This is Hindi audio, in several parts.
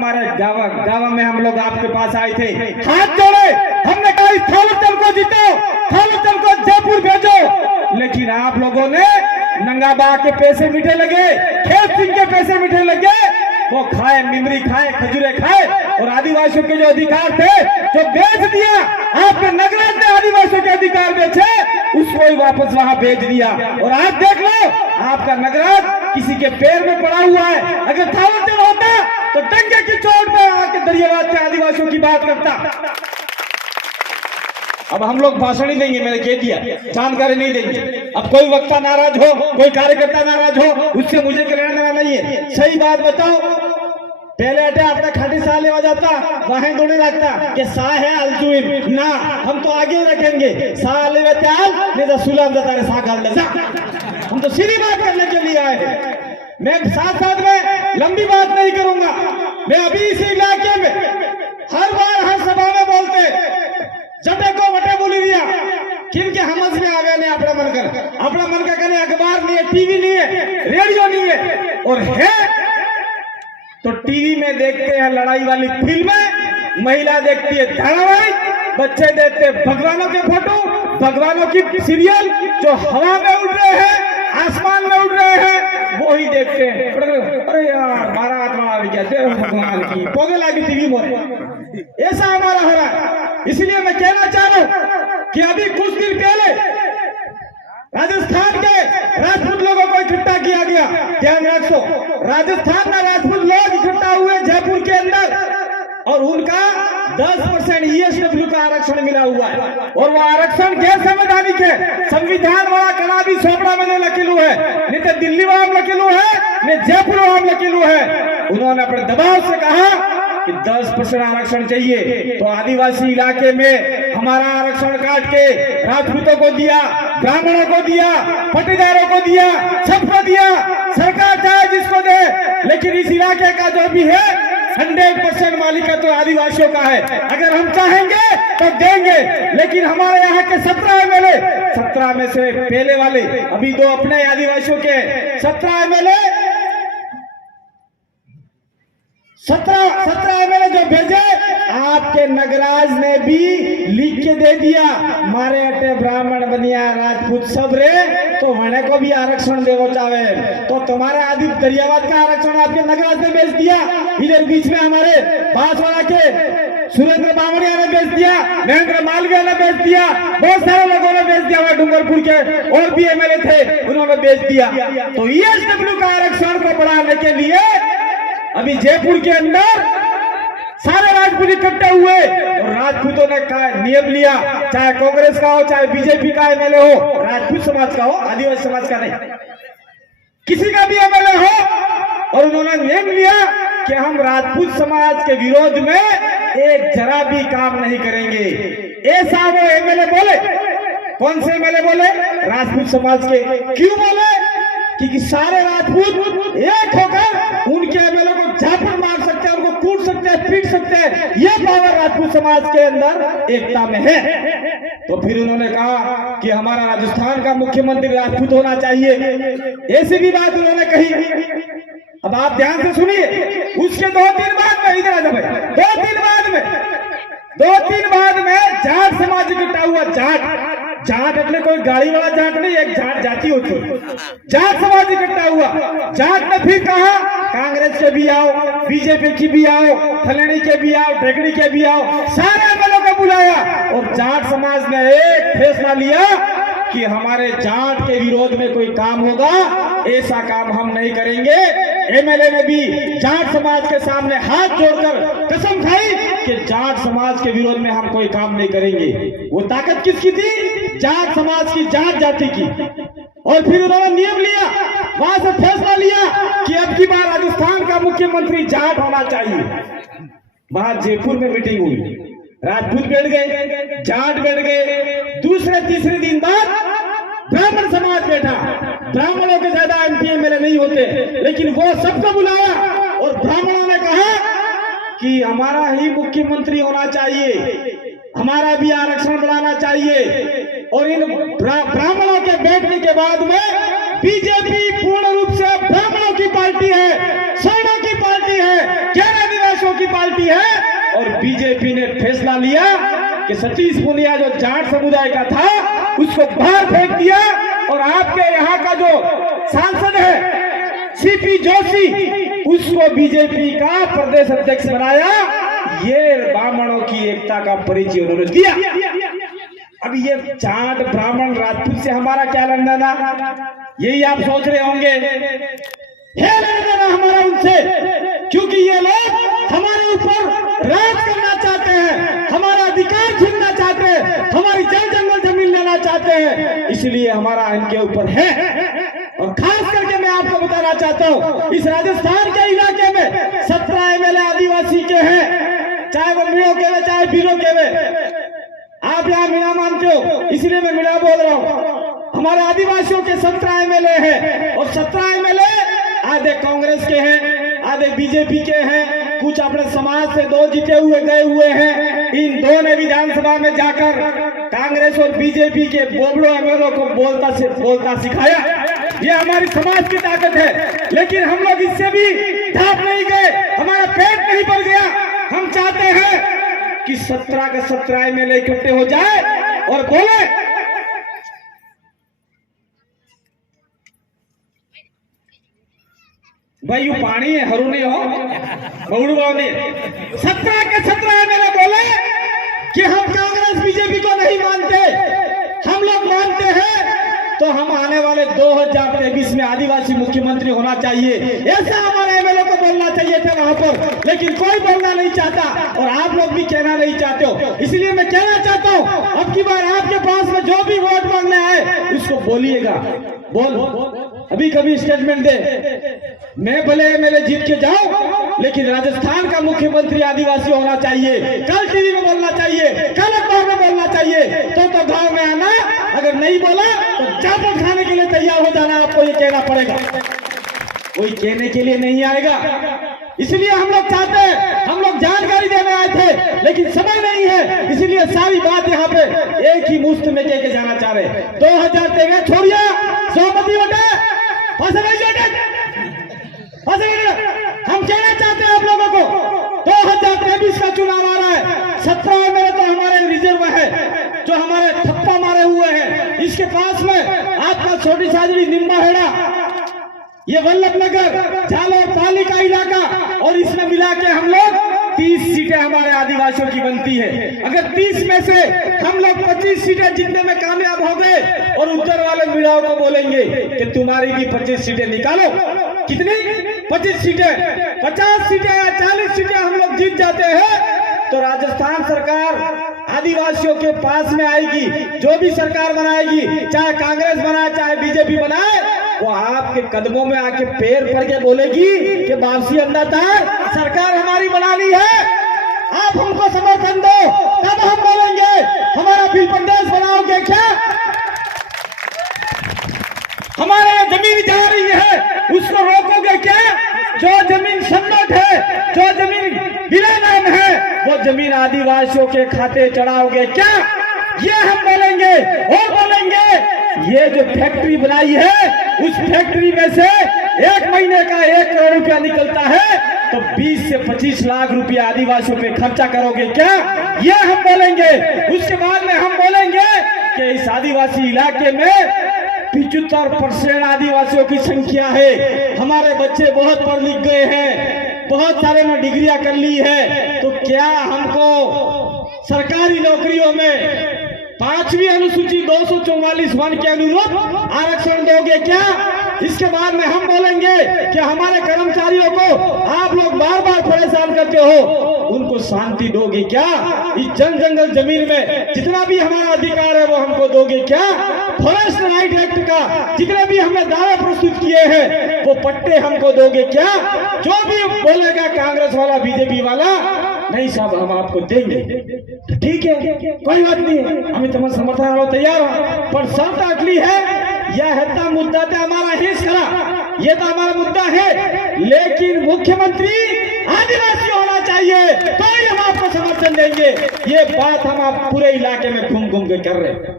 हमारे गाँव में हम लोग आपके पास आए थे, हाथ जोड़े, हमने कहा इस थावरचंद को जीतो, थावरचंद को जयपुर भेजो। लेकिन आप लोगों ने नंगा बा के पैसे मीठे लगे, खेत सिंह के पैसे मीठे लगे, वो खाए, मिमरी खाए, खजूरे खाए, और आदिवासियों के जो अधिकार थे जो बेच दिया आपके नगराज ने, आदिवासियों के अधिकार बेचे, उसको ही वापस वहां भेज दिया। और आज देख लो आपका नगराज किसी के पैर में पड़ा हुआ है। अगर थावरचंद होता तो डंके की चोट पे आके दरियावाद के आदिवासियों की बात करता। अब हम लोग भाषण ही देंगे, मैंने कह दिया, जानकारी नहीं देंगे। अब कोई वक्ता नाराज हो, कोई कार्यकर्ता नाराज हो, उससे मुझे लेना देना नहीं है। सही बात बताओ, पहले अटे अपना खाटी सा लेवा जाता, वहां दोड़े रखता कि सा है अलजुइन ना, हम तो आगे रखेंगे सा लेवे त्याल नहीं तो सुलभ जाता रे सा गाल जा। हम तो सीधी बात करने के लिए आए हैं। मैं साथ साथ में लंबी बात नहीं करूंगा। मैं अभी इसी इलाके में हर बार हर सभा में बोलते जटे को वटे बोली दिया, किनके हमस में आ गए ने अपना मन का कहने अखबार नहीं है, टीवी नहीं है, रेडियो नहीं है, और है तो टीवी में देखते हैं लड़ाई वाली फिल्में, महिला देखती है धारावाहिक, बच्चे देखते हैं भगवानों के फोटो, भगवानों की सीरियल जो हवा में उड़ रहे हैं, आसमान में उड़ रहे हैं, वो ही देखते हैं। अरे यार मारा आत्मा आ गया, जय भगवान की पोगे लागी टीवी में। ऐसा हमारा हो रहा है। इसलिए मैं कहना चाह रहा हूं कि अभी कुछ दिन पहले राजस्थान के राजपूत लोगों को इकट्ठा किया गया। ध्यान रखो, राजस्थान में राजपूत लोग इकट्ठा हुए जयपुर के अंदर, और उनका 10% ESW का आरक्षण मिला हुआ है, और वो आरक्षण गैर संवैधानिक है। संविधान वाला कड़ा भी सोपड़ा में लकीलू है, नहीं तो दिल्ली वाला लकीलू है, नहीं जयपुर वाला लकीलू है। उन्होंने अपने दबाव से कहा कि 10% आरक्षण चाहिए, तो आदिवासी इलाके में हमारा आरक्षण काट के राजपूतों को दिया, ब्राह्मणों को दिया, पट्टीदारों को दिया, सबको दिया। सरकार चाहे जिसको दे, लेकिन इस इलाके का जो भी है 100% मालिक तो आदिवासियों का है। अगर हम चाहेंगे तो देंगे, लेकिन हमारे यहाँ के 17 MLA, 17 में से पहले वाले अभी 2 अपने आदिवासियों के 17 MLA जो भेजे, आपके नगराज ने भी लिख के दे दिया, मारे अटे ब्राह्मण बनिया राजपूत सब रे, तो वने को भी आरक्षण देवो चाहे। तो तुम्हारे आदि दरियावाद का आरक्षण आपके नगराज ने बेच दिया। इधर बीच में हमारे बांसवाड़ा के सुरेंद्र बामणिया ने बेच दिया, महेंद्र मालवीय ने बेच दिया, बहुत सारे लोगों ने बेच दिया। डूंगरपुर के और भी MLA थे, उन्होंने बेच दिया। तो ESW का आरक्षण को बढ़ाने के लिए अभी जयपुर के अंदर सारे राजपूत इकट्ठे हुए, और राजपूतों ने नियम लिया, चाहे कांग्रेस का हो, चाहे बीजेपी का MLA हो, राजपूत समाज का हो, आदिवासी समाज का नहीं, किसी का भी MLA हो, और उन्होंने नियम लिया कि हम राजपूत समाज के विरोध में एक जरा भी काम नहीं करेंगे। ऐसा वो MLA बोले। कौन से MLA बोले? राजपूत समाज के। क्यों बोले? क्योंकि सारे राजपूत एक होकर उनके MLA को झापड़ मार सकते हैं, उनको कूट सकते हैं, पीट सकते हैं। ये पावर राजपूत समाज के अंदर एकता में है। तो फिर उन्होंने कहा कि हमारा राजस्थान का मुख्यमंत्री राजपूत होना चाहिए, ऐसी भी बात उन्होंने कही। अब आप ध्यान से सुनिए, उसके 2-3 बाद में, इधर आ जाओ भाई, 2-3 बाद में जाट समाज इकट्ठा हुआ। जाट એટલે कोई गाड़ी वाला जाट नहीं, एक जाट जाति होती है। जाट समाज इकट्ठा हुआ। जाट ने फिर कहा कांग्रेस के भी आओ, बीजेपी की भी आओ, फलानी के भी आओ, ढेकड़ी के भी आओ, सारे MLA को बुलाया, और जाट समाज ने एक फैसला लिया कि हमारे जाट के विरोध में कोई काम होगा, ऐसा काम हम नहीं करेंगे। MLA ने भी जाट समाज के सामने हाथ जोड़कर कसम खाई कि जाट समाज के विरोध में हम कोई काम नहीं करेंगे। वो ताकत किसकी थी? जाट समाज की, जाट जाति की। और फिर उन्होंने नियम लिया, वहां से फैसला लिया कि अब की बार राजस्थान का मुख्यमंत्री जाट होना चाहिए। वहां जयपुर में मीटिंग हुई, राजपूत बैठ गए, जाट बैठ गए। दूसरे तीसरे दिन बाद ब्राह्मण समाज बैठा। ब्राह्मणों के ज्यादा MP MLA नहीं होते, लेकिन वो सबको बुलाया, और ब्राह्मणों ने कहा कि हमारा ही मुख्यमंत्री होना चाहिए, हमारा भी आरक्षण बढ़ाना चाहिए। और इन ब्राह्मणों के बैठने के बाद में बीजेपी पूर्ण रूप से ब्राह्मणों की पार्टी है, सवर्णों की पार्टी है, गैर आदिवासियों पार्टी है और बीजेपी ने फैसला लिया कि सतीश पुनिया जो जाट समुदाय का था उसको बाहर फेंक दिया और आपके यहाँ का जो सांसद है सीपी जोशी उसको बीजेपी का प्रदेश अध्यक्ष बनाया। ये ब्राह्मणों की एकता का परिचय उन्होंने दिया। अब ये जाट ब्राह्मण राजपूत से हमारा क्या लेना देना, यही आप सोच रहे होंगे। है लेना देना हमारा उनसे, क्योंकि ये लोग हमारे ऊपर राज करना चाहते हैं, हमारा अधिकार छीनना चाहते हैं, हमारी जंगल जमीन लेना चाहते हैं, इसलिए हमारा इनके ऊपर है। और खास करके मैं आपको बताना चाहता हूँ, इस राजस्थान के इलाके में 17 एमएलए आदिवासी के हैं, चाहे वो मीणों के वे चाहे बीरों के वे। आप यहाँ मीणा मानते हो इसलिए मैं मीणा बोल रहा हूँ। हमारे आदिवासियों के 17 एमएलए हैं और 17 एमएलए आधे कांग्रेस के हैं, आधे बीजेपी के हैं, कुछ अपने समाज से 2 जीते हुए गए हुए हैं। इन 2 ने विधानसभा में जाकर कांग्रेस और बीजेपी के बोबड़ों एमएलए को बोलता सिखाया। ये हमारी समाज की ताकत है, लेकिन हम लोग इससे भी ढाप नहीं गए, हमारा पेट नहीं भर गया। हम चाहते हैं कि 17 के 17 एमएलए इकट्ठे हो जाए और बोले भाई यू पानी है हरू नहीं हो बहुड़ो नहीं। 17 के 17 एमएलए बोले कि हम कांग्रेस बीजेपी को नहीं मानते, हम लोग मानते हैं तो हम आने वाले 2023 में आदिवासी मुख्यमंत्री होना चाहिए, ऐसा हमारे एमएलए को बोलना चाहिए था वहां पर। लेकिन कोई बोलना नहीं चाहता और आप लोग भी कहना नहीं चाहते हो। इसलिए मैं कहना चाहता हूँ, अब की बार आपके पास में जो भी वोट मांगने आए उसको बोलिएगा, बोल अभी कभी स्टेटमेंट दे। मैं भले एमएलए जीत के जाऊं, लेकिन राजस्थान का मुख्यमंत्री आदिवासी होना चाहिए। कल टीवी में बोलना चाहिए, कल अखबार में बोलना चाहिए, तो गांव में आना। अगर नहीं बोला तो चावल खाने के लिए तैयार हो जाना, आपको ये कहना पड़ेगा। कोई कहने के लिए नहीं आएगा। इसलिए हम लोग चाहते हैं, हम लोग जानकारी देने आए थे लेकिन समय नहीं है, इसलिए सारी बात यहाँ पे एक ही मुश्त में कह के जाना चाह रहे। 2023 छोड़िए, सहमति बटे हम कहना चाहते हैं आप लोगों को, 2023 का चुनाव आ रहा है। 17 में तो हमारे रिजर्व है जो हमारे थप्पा मारे हुए हैं। इसके पास में आपका छोटी साजरी निम्बाहेड़ा, ये वल्लभनगर, झालोर पाली का इलाका, और इसमें मिला के हम लोग 30 सीटें हमारे आदिवासियों की बनती है। अगर 30 में से हम लोग 25 सीटें जीतने में कामयाब हो गए और उधर वाले मीडियाओं को बोलेंगे कि तुम्हारी भी 25 सीटें निकालो। कितनी 25 सीटें, 50 सीटें या 40 सीटें हम लोग जीत जाते हैं तो राजस्थान सरकार आदिवासियों के पास में आएगी। जो भी सरकार बनाएगी, चाहे कांग्रेस बनाए चाहे बीजेपी बनाए, वो आपके कदमों में आके पैर पड़ के बोलेगी कि वापसी अंदातार सरकार हमारी बनानी है, आप हमको समर्थन दो, तब हम बोलेंगे हमारा बिल प्रदेश बनाओगे क्या। हमारे जमीन जा रही है उसको रोकोगे क्या। जो जमीन सन्नत है, जो जमीन बिना नाम है, वो जमीन आदिवासियों के खाते चढ़ाओगे क्या। ये हम बोलेंगे। और बोलेंगे ये जो फैक्ट्री बनाई है उस फैक्ट्री में से 1 महीने का 1 करोड़ रुपया निकलता है तो 20 से 25 लाख रुपया आदिवासियों पे खर्चा करोगे क्या। ये हम बोलेंगे। उसके बाद में हम बोलेंगे कि इस आदिवासी इलाके में 75% आदिवासियों की संख्या है। हमारे बच्चे बहुत पढ़ लिख गए हैं, बहुत सारे ने डिग्रियां कर ली है, तो क्या हमको सरकारी नौकरियों में 5वीं अनुसूची 244(1) के अनुरूप आरक्षण दोगे क्या। इसके बाद में हम बोलेंगे कि हमारे कर्मचारियों को आप लोग बार बार परेशान करते हो, उनको शांति दोगे क्या। इस जंगल जमीन में जितना भी हमारा अधिकार है वो हमको दोगे क्या। फॉरेस्ट राइट एक्ट का जितने भी हमने दावे प्रस्तुत किए हैं वो पट्टे हमको दोगे क्या। जो भी बोलेगा कांग्रेस वाला बीजेपी वाला, नहीं साहब हम आपको देंगे, तो ठीक है, कोई बात नहीं, हमें तुम्हारा समर्थन हो तैयार हो, पर शर्त अगली है यह है मुद्दा तो हमारा हिस्स करा, ये तो हमारा मुद्दा है, लेकिन मुख्यमंत्री आदिवासी होना चाहिए तो ही हम आपको समर्थन देंगे। ये बात हम आप पूरे इलाके में घूम घूम के कर रहे हैं।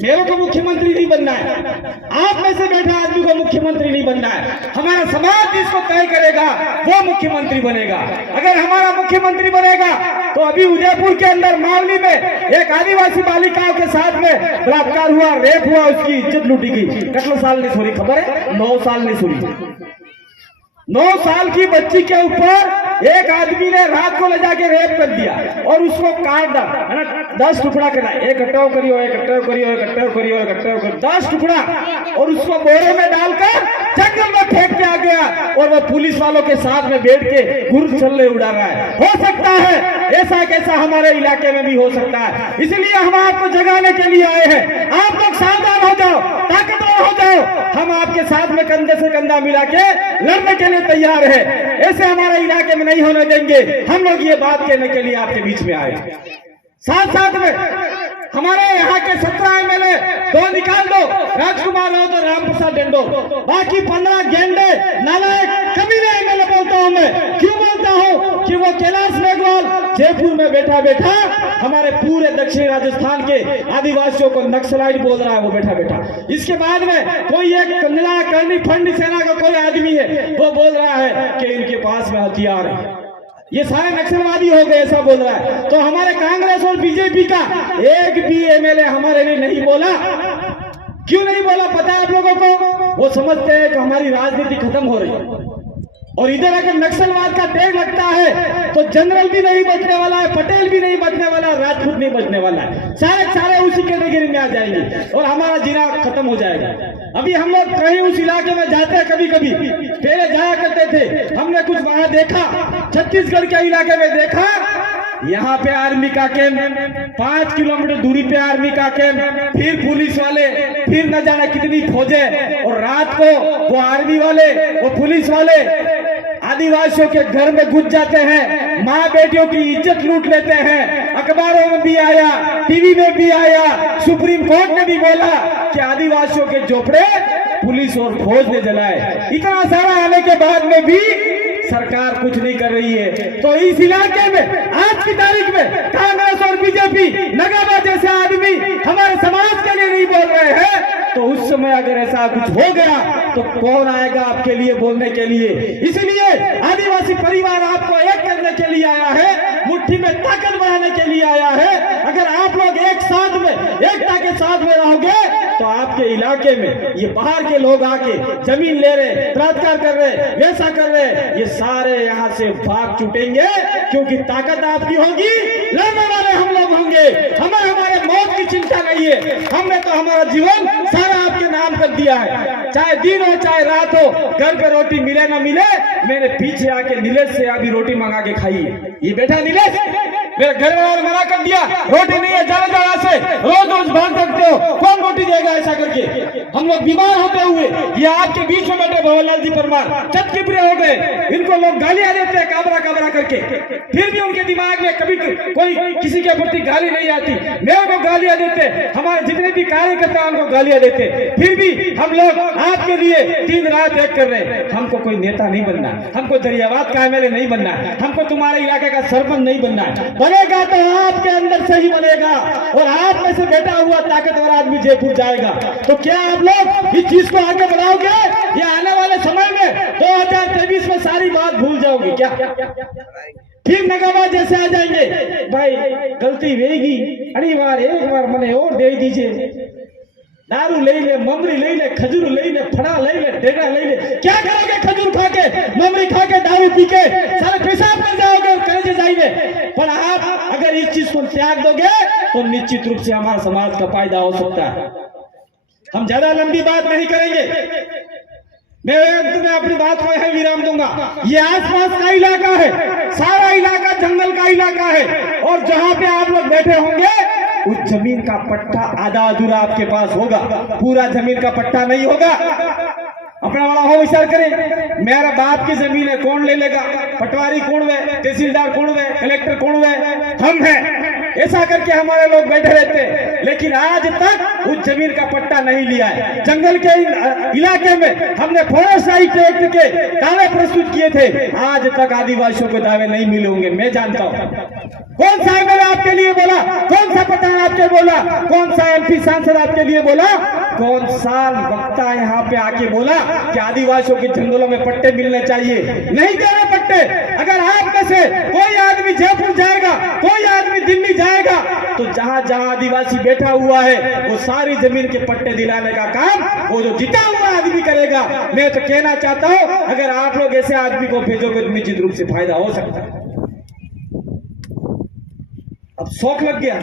मेरे को मुख्यमंत्री नहीं बनना है, आप में से बैठा आदमी को मुख्यमंत्री नहीं बनना है। हमारा समाज जिसको तय करेगा वो मुख्यमंत्री बनेगा। अगर हमारा मुख्यमंत्री बनेगा तो अभी उदयपुर के अंदर मावली में एक आदिवासी बालिकाओं के साथ में बलात्कार हुआ, रेप हुआ, उसकी इज्जत लूटी गई। कितने साल नहीं सोरी, खबर है? 9 साल नहीं सोरी। 9 साल की बच्ची के ऊपर एक आदमी ने रात को ले जाके रेप कर दिया और उसको काट डाला, है ना, 10 टुकड़ा करा, एक हटाओ करियो, एक हटाओ करियो, एक हटाओ करियो, एक हटाओ करियो, 10 टुकड़ा, और उसको बोरे में डालकर जंगल में फेंक के आ गया और वो पुलिस वालों के साथ में बैठ के गुर छल्ले उड़ा रहा है। हो सकता है ऐसा कैसा हमारे इलाके में भी हो सकता है, इसलिए हम आपको जगाने के लिए आए हैं। आप लोग सावधान हो जाओ, ताकतवर हो जाओ, हम आपके साथ में कंधे से कंधा मिला के लड़ने के लिए तैयार है। ऐसे हमारे इलाके में नहीं होने देंगे। हम लोग ये बात कहने के लिए आपके बीच में आए। साथ साथ में हमारे यहाँ के 17 एमएलए 2 निकाल दो, राजकुमार राउत और रामप्रसाद डेंडो, बाकी 15 गेंडे नालायक कमीने एमएलए बोलता हूँ मैं। क्यों बोलता हूँ कि वो कैलाश मेघवाल जयपुर में बैठा बैठा हमारे पूरे दक्षिणी राजस्थान के आदिवासियों को नक्सलाइट बोल रहा है, वो बैठा बैठा। इसके बाद में कोई एक कंडला करनी फंड सेना का कोई आदमी है, वो बोल रहा है कि इनके पास में हथियार है, ये सारे नक्सलवादी हो गए, ऐसा बोल रहा है। तो हमारे कांग्रेस और बीजेपी का एक भी एमएलए हमारे लिए नहीं बोला। क्यों नहीं बोला पता है आप लोगों को? वो समझते हैं कि हमारी राजनीति खत्म हो रही है और इधर अगर नक्सलवाद का टेग लगता है तो जनरल भी नहीं बचने वाला है, पटेल भी नहीं बचने वाला, राजपूत नहीं बचने वाला है, सारे उसी कैटेगरी में आ जाएंगे और हमारा जीना खत्म हो जाएगा। अभी हम लोग कहीं उस इलाके में जाते हैं, कभी कभी पहले जाया करते थे, हमने कुछ वहां देखा, छत्तीसगढ़ के इलाके में देखा, यहाँ पे आर्मी का कैंप, 5 किलोमीटर दूरी पे आर्मी का कैंप, फिर पुलिस वाले, फिर न जाने कितनी फौजें, और रात को वो आर्मी वाले, वो पुलिस वाले आदिवासियों के घर में घुस जाते हैं, माँ बेटियों की इज्जत लूट लेते हैं। अखबारों में भी आया, टीवी में भी आया, सुप्रीम कोर्ट ने भी बोला कि आदिवासियों के झोपड़े पुलिस और फौज ने जलाए। इतना सारा आने के बाद में भी सरकार कुछ नहीं कर रही है। तो इस इलाके में आज की तारीख में कांग्रेस और बीजेपी नगाबा जैसे आदमी हमारे समाज के लिए नहीं बोल रहे हैं, तो उस समय अगर ऐसा कुछ हो गया तो कौन आएगा आपके लिए बोलने के लिए? इसलिए आदिवासी परिवार आपको एक करने के लिए आया है, मुट्ठी में ताकत बढ़ाने के लिए आया है। अगर आप लोग एक साथ में, एकता के साथ में रहोगे तो आपके इलाके में ये बाहर के लोग आके जमीन ले रहे, बलात्कार कर रहे, वैसा कर रहे, ये सारे यहाँ से भाग छूटेंगे, क्योंकि ताकत आपकी होगी, लड़ने वाले हम लोग होंगे, हमें हमारे मौत की चिंता नहीं है। हमने तो हमारा जीवन सारा आपके नाम कर दिया है, चाहे दिन हो चाहे रात हो, घर पे रोटी मिले ना मिले, मैंने पीछे आके नीलेश से अभी रोटी मंगा के खाई है। ये बेटा नीलेश, मेरे घर वाले मना कर दिया, रोटी नहीं है, जाओ यहाँ से, रोज भाग सकते हो, कौन रोटी देगा? ऐसा करके हम लोग बीमार होते हुए ये आपके बीच में बैठे भंवरलाल जी परमार चटकिपरे हो गए, इनको लोग गालियां देते हैं काबरा काबरा करके, फिर भी उनके दिमाग में कभी कोई किसी के प्रति गाली नहीं आती। मेरे को गालियां देते, हमारे जितने भी कार्यकर्ता उनको गालियां देते, फिर भी हम लोग आपके लिए दिन रात एक कर रहे हैं। हमको कोई नेता नहीं बनना, हमको दरियाबाद का एमएलए नहीं बनना, हमको तुम्हारे इलाके का सरपंच नहीं बनना है। बनेगा तो आपके अंदर से ही बनेगा और आप में से बैठा हुआ ताकतवर आदमी जयपुर जाएगा। तो क्या आप लोग इस चीज को आगे बढ़ाओगे या आने वाले समय में 2023 में सारी बात भूल जाओगे क्या? फिर नगाबा जैसे आ जाएंगे, भाई गलती रहेगी, अरे बार एक बार मने और दे दीजिए, दारू ले ले, ममरी ले ले, खजूर ले ले, फड़ा ले ले, डेगा ले ले। क्या करोगे खजूर खा के, ममरी खा के, दारू पी के सारे पेशाब कर जाओगे और कलेजे जाएंगे। पर आप अगर इस चीज को त्याग दोगे तो निश्चित रूप से हमारा समाज का फायदा हो सकता है। हम ज्यादा लंबी बात नहीं करेंगे, मैं अंत में अपनी बात को यही विराम दूंगा। ये आसपास का इलाका है, सारा इलाका जंगल का इलाका है, और जहां पे आप लोग बैठे होंगे उस जमीन का पट्टा आधा अधूरा आपके पास होगा, पूरा जमीन का पट्टा नहीं होगा। अपना बड़ा हो विचार करें, मेरा बाप की जमीन है, कौन ले लेगा? पटवारी कौन है, तहसीलदार कौन है, कलेक्टर कौन है? हम हैं। ऐसा करके हमारे लोग बैठे रहते हैं, लेकिन आज तक उस जमीन का पट्टा नहीं लिया है। जंगल के इलाके में हमने फॉरेस्ट राइट एक्ट के दावे प्रस्तुत किए थे, आज तक आदिवासियों को दावे नहीं मिले होंगे, मैं जानता हूँ। कौन सा एमएलए आपके लिए बोला, कौन सा प्रधान आपके बोला, कौन सा एमपी सांसद आपके लिए बोला, कौन सा वक्ता यहाँ पे आके बोला कि आदिवासियों के जंगलों में पट्टे मिलने चाहिए? नहीं दे रहे पट्टे। अगर आप में से कोई आदमी जयपुर जाएगा, कोई आदमी दिल्ली जाएगा, तो जहां जहां आदिवासी बैठा हुआ है वो सारी जमीन के पट्टे दिलाने का काम वो जो जीता हुआ आदमी करेगा। मैं तो कहना चाहता हूं, अगर आप लोग ऐसे आदमी को भेजोगे तो निश्चित रूप से फायदा हो सकता है। अब शौक लग गया।